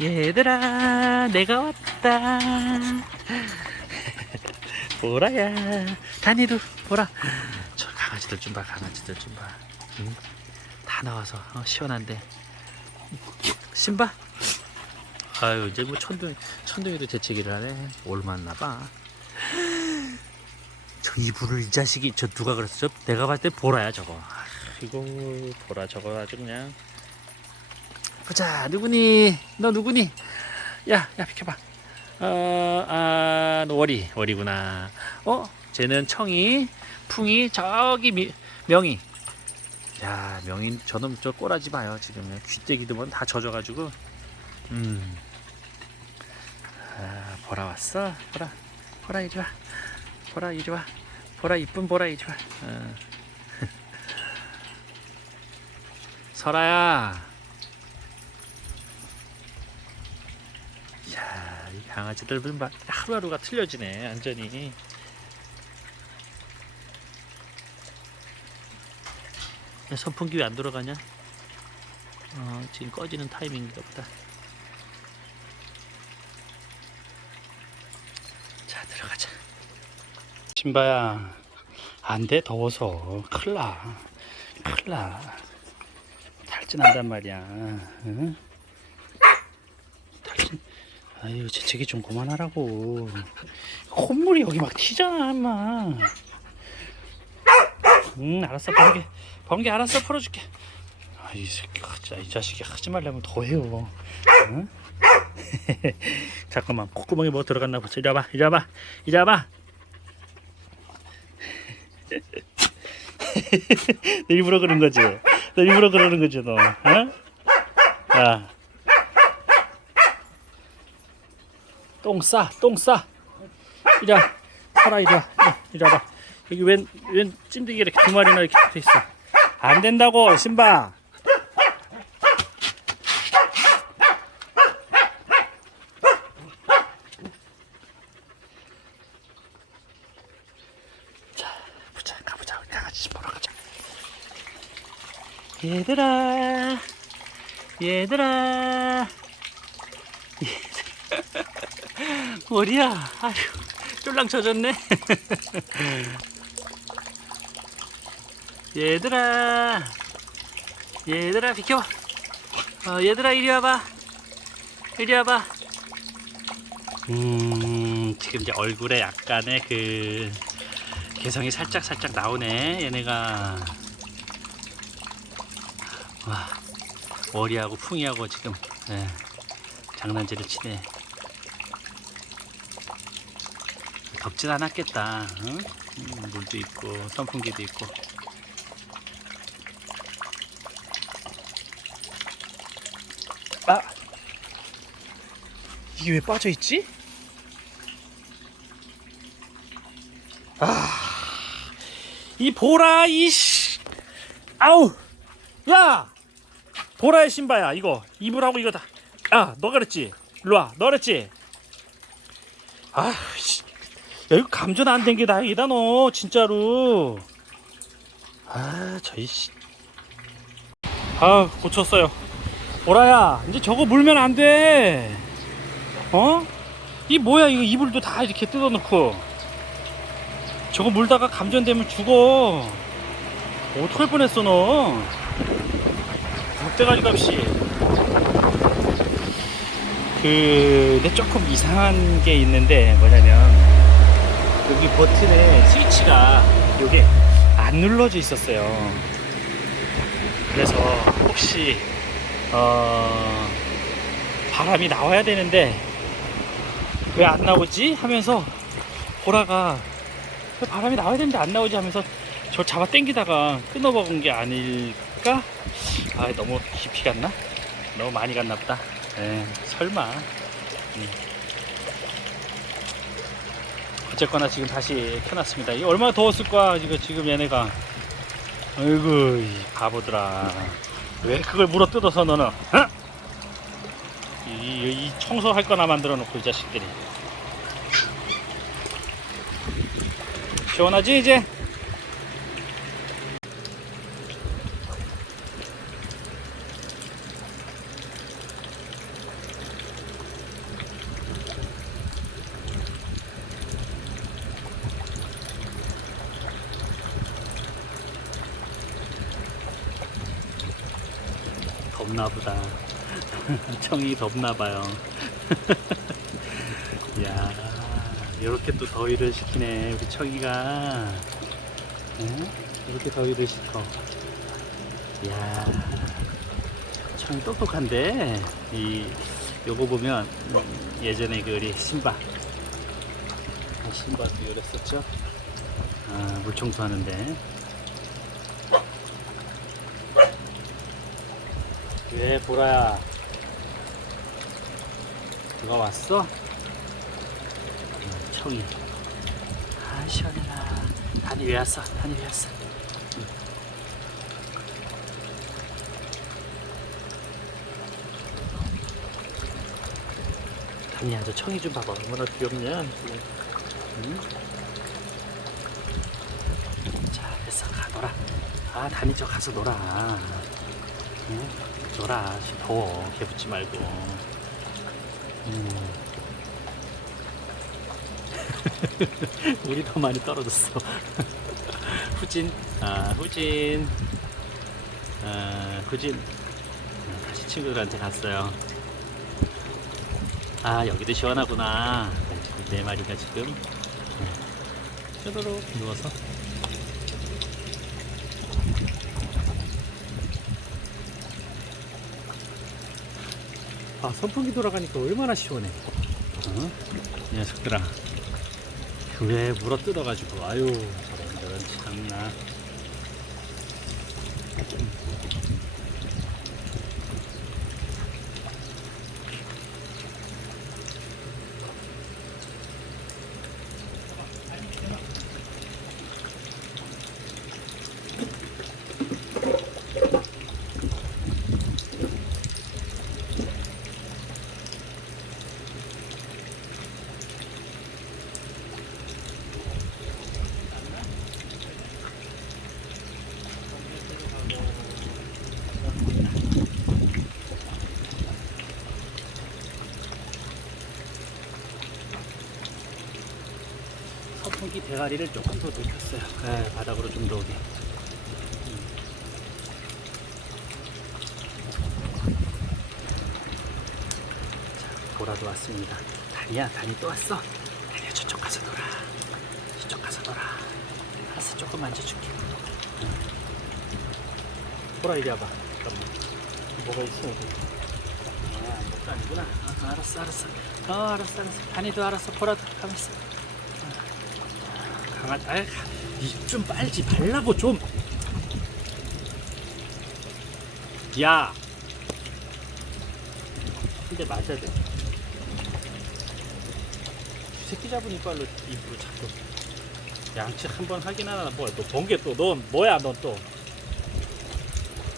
얘들아 내가 왔다. 보라야 다니루 보라. 저 강아지들 좀 봐 강아지들 좀봐. 응? 다 나와서 어, 시원한데. 신바? 아유 이제 뭐 천둥 천둥이도 재채기를 하네. 올맞나봐. 저 이불을 이 자식이 저 누가 그랬어? 저 내가 봤을 때 보라야 저거. 이거 보라 저거 아주 그냥 보자. 누구니? 너 누구니? 야야 비켜봐. 어아 월이 월이구나. 어? 쟤는 청이 풍이 저기 미, 명이. 야 명인 저놈 저 꼬라지 마요 지금. 귀때기도 뭐다 젖어가지고. 음. 아, 보라 왔어? 보라 보라 이리 와. 보라 이리 와. 보라 이쁜 보라 이리 와. 어. 설아야 야, 이 강아지들. 하루하루가 틀려지네, 완전히. 야, 선풍기 왜 안 돌아가냐? 어, 지금 꺼지는 타이밍인가 보다. 자, 들어가자. 신바야, 안 돼, 더워서. 큰일 나. 큰일 나. 탈진한단 말이야. 응? 탈진. 아유 재채기 좀 그만하라고. 콧물이 여기 막 튀잖아 인마. 응 알았어. 번개 번개 알았어. 풀어줄게. 아이 새끼 이 자식이 하지 말라면 더 해요. 응? 잠깐만 콧구멍에 뭐 들어갔나 보자 이리 와봐 이리 와봐 이리 와봐. 너 일부러 그런 거지? 너 일부러 그러는 거지 너? 어? 야 똥 싸, 똥 싸. 이리 와. 살아, 이리 와. 이리 와봐. 여기 웬, 웬 찜득이 이렇게 두 마리나 이렇게 붙어 있어. 안 된다고, 가자. 얘들아, 얘들아. 머리야. 아휴 쫄랑 젖었네. 얘들아. 얘들아 비켜. 어, 얘들아 이리 와봐. 이리 와봐. 음 지금 이제 얼굴에 약간의 그 개성이 살짝 살짝 나오네 얘네가. 와 머리하고 풍이하고 지금 예, 장난질을 치네 덥진 않았겠다. 응? 음, 물도 있고 선풍기도 있고. 아 이게 왜 빠져 있지? 아이 보라 이씨 아우 야 보라의 신바야 이거 이불하고 이거 다아 너가 그랬지 일로 와너 그랬지 아 씨. 야, 이거 감전 안 된 게 다행이다, 너, 진짜로. 아, 저이 씨. 아, 고쳤어요. 보라야, 이제 저거 물면 안 돼. 어? 이 뭐야, 이거 이불도 다 이렇게 뜯어놓고. 저거 물다가 감전되면 죽어. 어떡할 뻔했어, 너. 롯데가리 값이. 그, 근데 조금 이상한 게 있는데, 뭐냐면. 여기 버튼에 스위치가 요게 안 눌러져 있었어요. 그래서 혹시 어 바람이 나와야 되는데 왜 안 나오지 하면서 보라가 왜 바람이 나와야 되는데 안 나오지 하면서 저 잡아 당기다가 끊어먹은 게 아닐까? 아 너무 깊이 갔나? 너무 많이 갔나 보다. 에 설마. 음. 어쨌거나 지금 다시 켜놨습니다. 이 얼마나 더웠을 거야, 이거 지금 얘네가. 아이고, 이 바보들아. 왜 그걸 물어 뜯어서 너는, 어? 이, 이 청소할 거나 만들어 놓고, 이 자식들이. 시원하지, 이제? 덥나 보다. 청이 덥나 봐요. 야, 이렇게 또 더위를 식히네 우리 청이가. 응? 이렇게 더위를 식혀. 야, 청이 똑똑한데 이 요거 보면 음, 예전에 그 우리 신바 아, 신바도 이랬었죠. 아, 물 청소하는데. 왜 보라야? 누가 왔어? 어, 청이. 아 시원해라. 단이 왜 왔어? 단이 왜 왔어? 응. 단이야 저 청이 좀 봐봐 얼마나 귀엽냐? 응? 자 됐어 가 놀아. 아 단이 저 가서 놀아. 응? 놀아 더워 개 붙지 말고. 음. 우리 더 많이 떨어졌어. 후진, 아, 후진, 아, 후진. 아, 다시 친구들한테 갔어요. 아, 여기도 시원하구나. 네, 지금 네 지금. 네. 쪼도록 누워서. 아, 선풍기 돌아가니까 얼마나 시원해. 어? 이 녀석들아. 왜 물어 뜯어가지고 아유 저런 저런 참나 선풍기 대가리를 조금 더 높였어요. 네, 바닥으로 좀 더 오게. 음. 자 보라도 왔습니다. 다니야 다니 또 왔어? 다니야 저쪽 가서 놀아. 저쪽 가서 놀아. 알았어 조금 만져줄게. 응. 보라 이리 와봐. 잠깐만. 뭐가 있어 여기? 아 이것도 아니구나. 아, 알았어 알았어. 어 알았어 알았어. 다니도 알았어. 보라도 가만있어 강아지 입좀 빨지 말라고 좀. 야. 근데 맞아야 돼. 새끼 잡은 이빨로 입으로 자꾸 양치 한번 하긴 하나 뭐야 너 번개 또넌 뭐야 넌또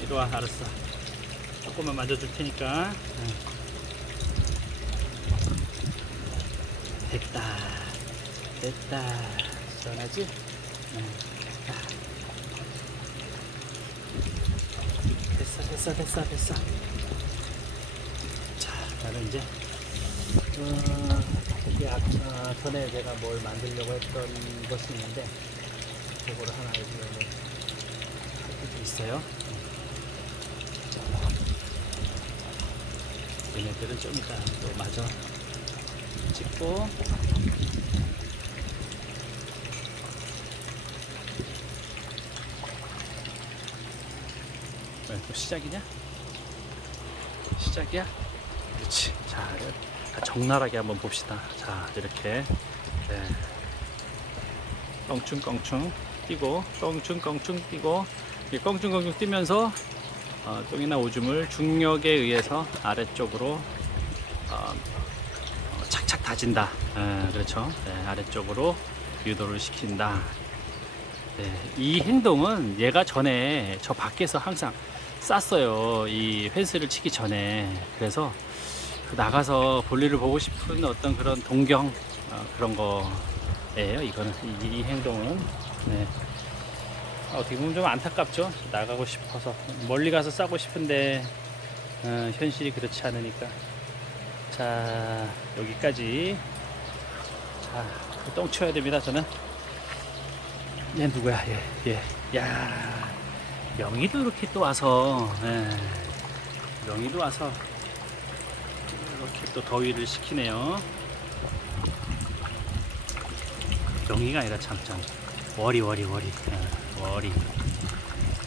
이리 와 알았어 조금만 만져줄 테니까 응. 됐다 됐다 시원하지? 응, 됐다. 됐어, 됐어, 됐어, 됐어. 자, 나는 이제, 어, 이게 아까 전에 제가 뭘 만들려고 했던 것이 있는데, 그거를 하나 여기 있어요. 얘네들은 좀 이따 또 마저 찍고, 또 시작이냐? 시작이야? 그렇지. 자, 적나라하게 한번 봅시다. 자, 이렇게. 네. 껑충껑충 뛰고, 껑충껑충 뛰고, 껑충껑충 뛰면서, 어, 똥이나 오줌을 중력에 의해서 아래쪽으로, 어, 어, 착착 다진다. 예, 그렇죠. 네, 아래쪽으로 유도를 시킨다. 네, 이 행동은 얘가 전에 저 밖에서 항상 쌌어요. 이 펜스를 치기 전에. 그래서 그 나가서 볼일을 보고 싶은 어떤 그런 동경 어, 그런 거예요. 이거는 이, 이 행동은 네. 아, 어떻게 보면 좀 안타깝죠. 나가고 싶어서 멀리 가서 싸고 싶은데 어, 현실이 그렇지 않으니까. 자 여기까지. 자 똥 치워야 됩니다. 저는. 얘 누구야? 얘, 얘. 야, 명이도 이렇게 또 와서, 예. 명이도 와서 이렇게 또 더위를 식히네요. 명이가 아니라 참참 워리 워리 워리 어, 워리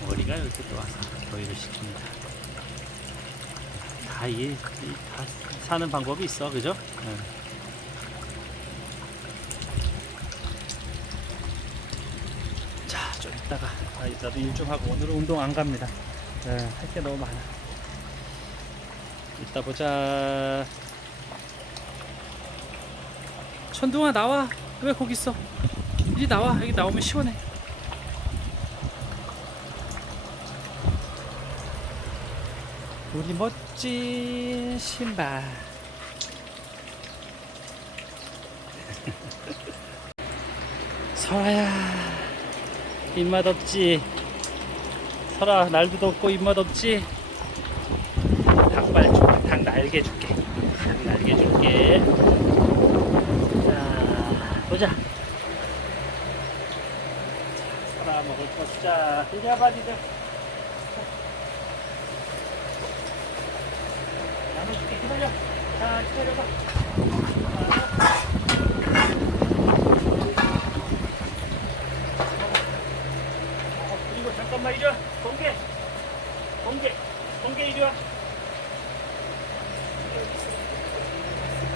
워리가 이렇게 또 와서 더위를 식힙니다. 다 이게 이- 다 사는 방법이 있어, 그죠? 예. 자, 좀 나도 일 좀 하고 오늘은 운동 안 갑니다. 예, 할게 너무 많아. 이따 보자. 천둥아 나와. 왜 거기 있어? 이리 나와. 여기 나오면 시원해. 우리 멋진 신발. 설아야, 입맛 없지? 설아, 날도 덥고 입맛 없지? 닭발 줄게, 닭 날개 줄게. 닭 날개 줄게. 자, 보자. 자, 설아 먹을 거 자, 이리 와봐, 니들. 나눠줄게, 기다려. 자, 기다려봐. 어, 그리고 잠깐만 이리 와. 공개. 공개. 공개 이리 와.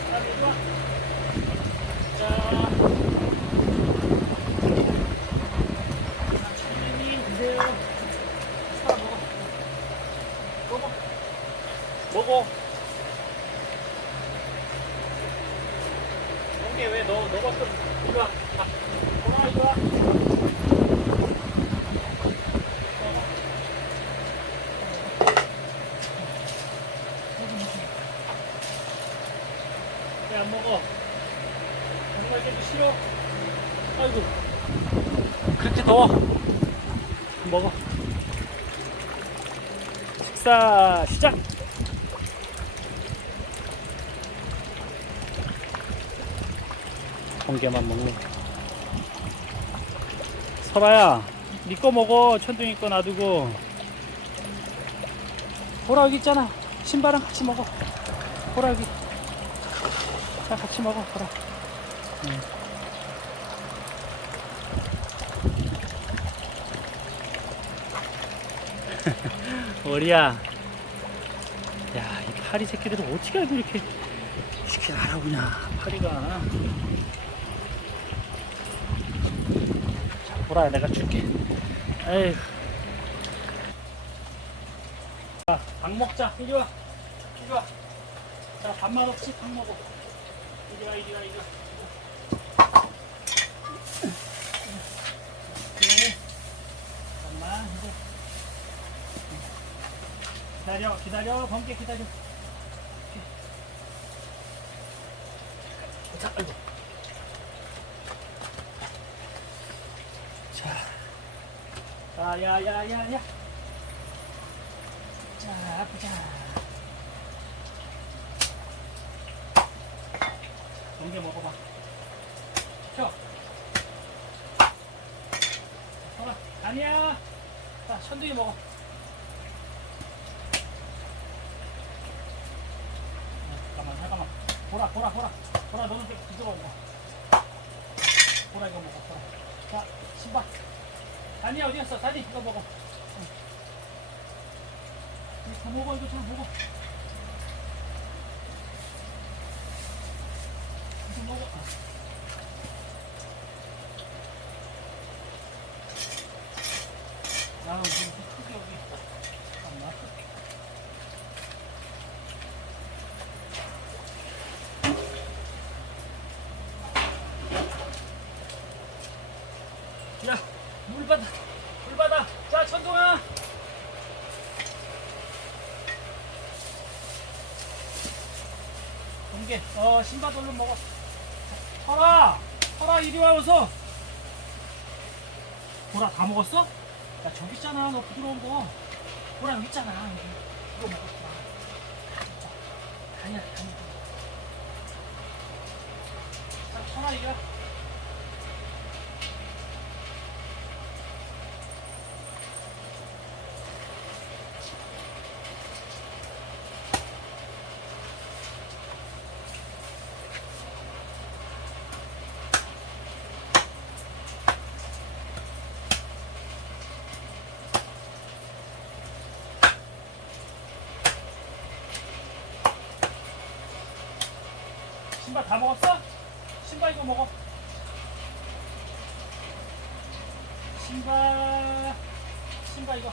자, 이리 와. 자. 천리님 드세요. 사 먹어. 먹어. 먹어. 공개 왜 너, 너가 또 이리 와. 자, 공아 이리 와. 왜 안 먹어? 정말 깨도 싫어? 아이고. 그렇게 더워? 먹어. 식사 시작. 공개만 먹네 설아야 니거 먹어. 천둥이 거 놔두고. 보라 여기 있잖아. 신발랑 같이 먹어. 보라 여기 자 같이 먹어 보라 응. 머리야. 야 이 파리 새끼들은 어떻게 알고 이렇게 쉽게 알아보냐 파리가. 자 보라 내가 줄게. 에휴. 자, 밥 먹자. 이리 와. 이리 와. 자, 밥맛 없이 밥 먹어. 이리 와, 이리 와, 이리 와. 네. 잠깐만, 이제. 기다려, 기다려, 번개 기다려. 자, 아이고. 자. 자, 야, 야, 야, 야. 자, 보자. 공개 먹어봐. 켜. 봐봐. 아니야. 자, 천둥이 먹어. 어, 잠깐만, 잠깐만. 보라, 보라, 보라. 보라, 너는 이렇게 뒤집어 먹어. 보라, 이거 먹어, 보라. 자, 신발. 다니야, 어디 갔어? 다니, 이거 먹어. 응. 이거 다 먹어, 이거 다 먹어. 이거 먹어. 아, 무슨 크게 여기. 잠깐만. 야, 물 받아. 자, 천둥아. 공개. 어, 신발 얼른 먹어. 설아! 설아, 이리 와, 어서! 보라, 다 먹었어? 야, 저기 있잖아, 너 부드러운 거. 보라, 여기 있잖아. 이거 먹었어. 자, 아니야, 아니야. 자, 설아, 이리 와. 신발 다 먹었어? 신발 이거 먹어. 신발, 신발 이거.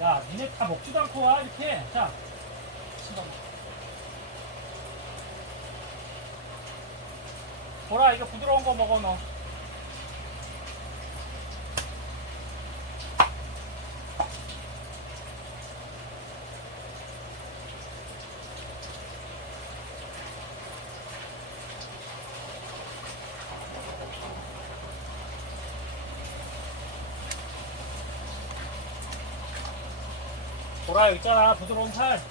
야, 니네 다 먹지도 않고 와 이렇게. 자, 신발 먹어. 보라 이거 부드러운 거 먹어 너. 보라 있잖아 부드러운 살.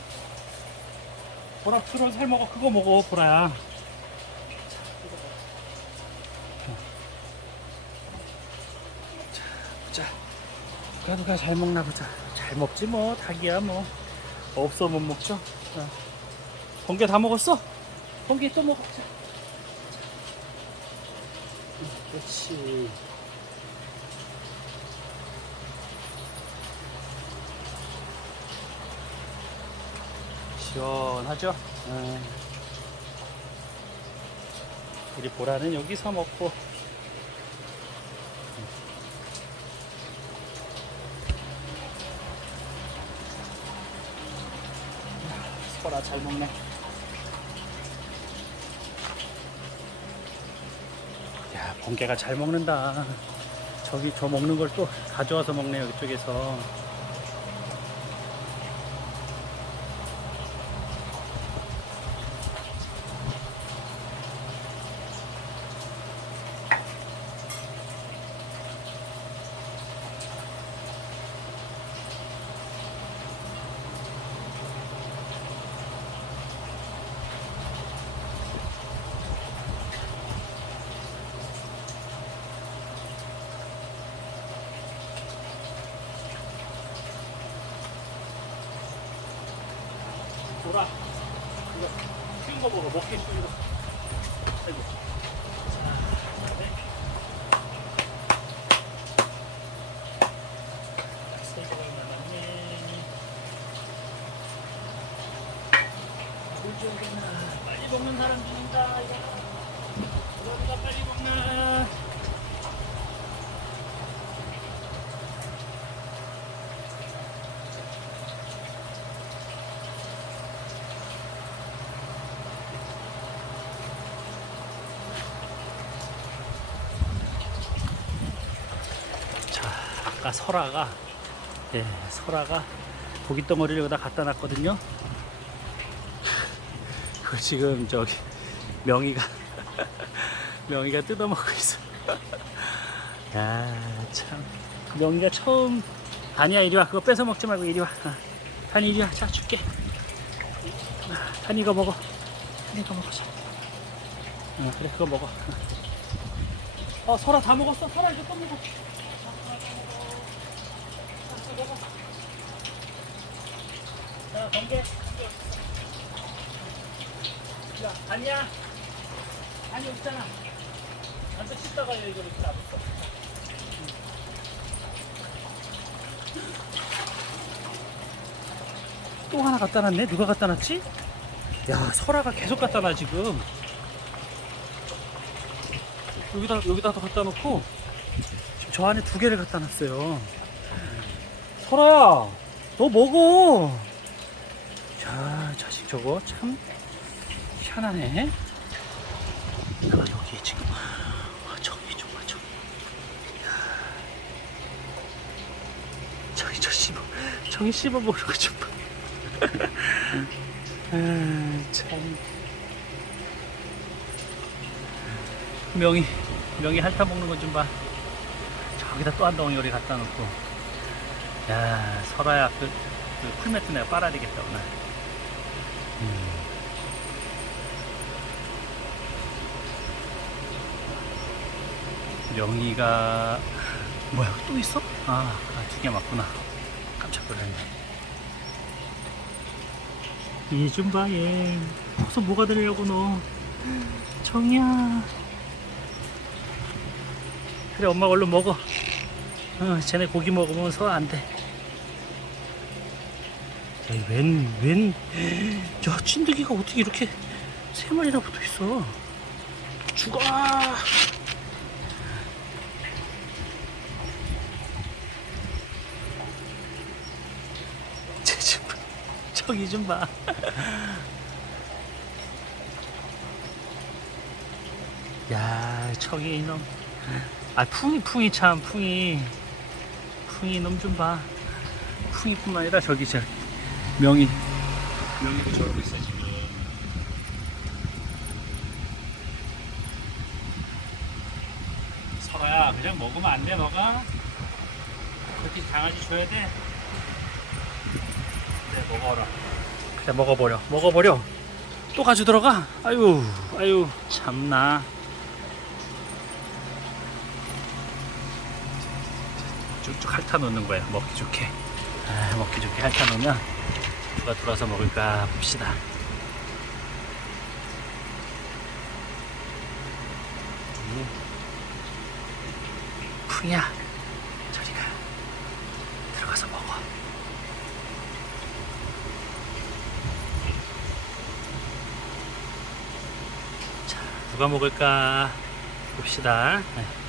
보라 부드러운 살 먹어 그거 먹어 보라야. 자, 누가 누가 잘 먹나 보자. 잘 먹지 뭐 닭이야 뭐 없어 못 먹죠. 자, 번개 다 먹었어? 번개 또. 자. 응, 그렇지. 시원하죠? 응. 우리 보라는 여기서 먹고 소라 잘 먹네. 야, 번개가 잘 먹는다. 저기 저 먹는 걸 또 가져와서 먹네요, 이쪽에서. 먹어. 먹기 거. 아이고. 자, 네. 새우가 나갔네. 물좀 빨리 먹는 사람 죽는다. 이거. 누가 빨리 먹나. 자, 아까 설아가, 예, 설아가 고기 덩어리를 여기다 갖다 놨거든요. 그걸 지금 저기 명희가, 명희가 뜯어먹고 있어. 야, 참. 명희가 처음, 아니야, 이리 와. 그거 뺏어 먹지 말고 이리 와. 어. 탄이 이리 와. 자, 줄게. 아, 탄이 이거 먹어. 탄이 이거 먹어. 자. 어, 그래, 그거 먹어. 어, 설아 다 먹었어? 설아 이거 또 먹어. 자, 번개. 야, 아니야. 아니, 없잖아. 앉아 씻다가 이거 이렇게 놔뒀어. 또 하나 갖다 놨네? 누가 갖다 놨지? 야, 설아가 계속 갖다 놔, 지금. 여기다, 여기다 더 갖다 놓고, 지금 저 안에 두 개를 갖다 놨어요. 설아야, 너 먹어. 저거 참 희한하네. 아, 여기 지금 아, 저기 좀 봐, 저기. 야. 저기 저 씹어, 저기 씹어 먹는 거좀 봐. 아, 참. 명이, 명이 핥아 먹는 거 좀 봐. 저기다 또 한 덩어리 갖다 놓고. 야, 설아야, 그, 그 풀매트 내가 빨아야 되겠다, 오늘. 명의가 뭐야 또 있어? 아, 두 개 맞구나. 깜짝 놀랐네. 이준방에 벌써 뭐가 되려고 너 정이야. 그래 엄마 얼른 먹어. 어, 쟤네 고기 먹으면 서 안 돼. 웬, 웬, 야, 찐득이가 어떻게 이렇게 세 마리나 붙어 있어. 죽어. 저기 좀 봐. 야, 저기 이놈. 아, 풍이, 풍이 참, 풍이. 풍이 놈좀 봐. 풍이뿐만 아니라 저기 저 명이. 명이도 저러고 있어, 지금. 설아야, 그냥 먹으면 안 돼, 너가? 그렇게 강아지 줘야 돼? 네, 먹어라. 그냥 먹어버려. 먹어버려. 또 가져 들어가? 아유, 아유, 참나. 쭉쭉 핥아 놓는 거야. 먹기 좋게. 아, 먹기 좋게 핥아 놓으면 누가 들어와서 먹을까 봅시다. 음. 풍이야, 저리 가. 들어가서 먹어. 자, 누가 먹을까 봅시다. 네.